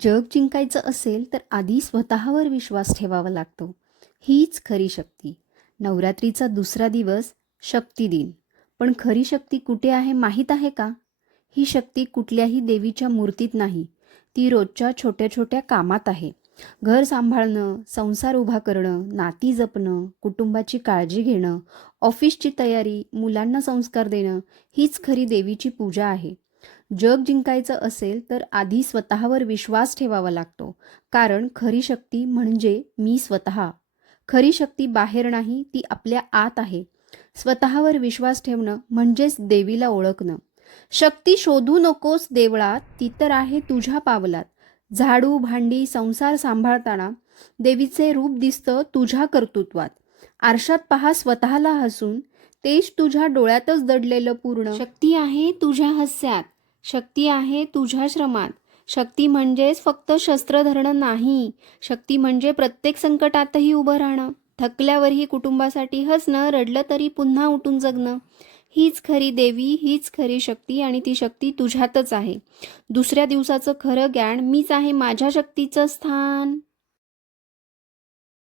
जग जिंकायचं असेल तर आधी स्वतःवर विश्वास ठेवावा लागतो. हीच खरी शक्ती. नवरात्रीचा दुसरा दिवस शक्ती दिन. पण खरी शक्ती कुठे आहे माहीत आहे का? ही शक्ती कुठल्याही देवीच्या मूर्तीत नाही. ती रोजच्या छोट्या छोट्या कामात आहे. घर सांभाळणं, संसार उभा करणं, नाती जपणं, कुटुंबाची काळजी घेणं, ऑफिसची तयारी, मुलांना संस्कार देणं, हीच खरी देवीची पूजा आहे. जग जिंकायचं असेल तर आधी स्वतःवर विश्वास ठेवावा लागतो. कारण खरी शक्ती म्हणजे मी स्वतः. खरी शक्ती बाहेर नाही, ती आपल्या आत आहे. स्वतःवर विश्वास ठेवणं म्हणजेच देवीला ओळखणं. शक्ती शोधू नकोस देवळात, ती तर आहे तुझ्या पावलात. झाडू, भांडी, संसार सांभाळताना देवीचे रूप दिसतं तुझ्या कर्तृत्वात. आरशात पहा स्वतःला हसून, तेच तुझ्या डोळ्यातच दडलेलं पूर्ण. शक्ती आहे तुझ्या हास्यात, शक्ती आहे तुझ्या श्रमात. शक्ती म्हणजेच फक्त शस्त्र धरणं नाही. शक्ती म्हणजे प्रत्येक संकटातही उभं राहणं, थकल्यावरही कुटुंबासाठी हसणं, रडलं तरी पुन्हा उठून जगणं. हीच खरी देवी, हीच खरी शक्ती आणि ती शक्ती तुझ्यातच आहे. दुसऱ्या दिवसाचं खरं ज्ञान मीच आहे माझ्या शक्तीचं स्थान.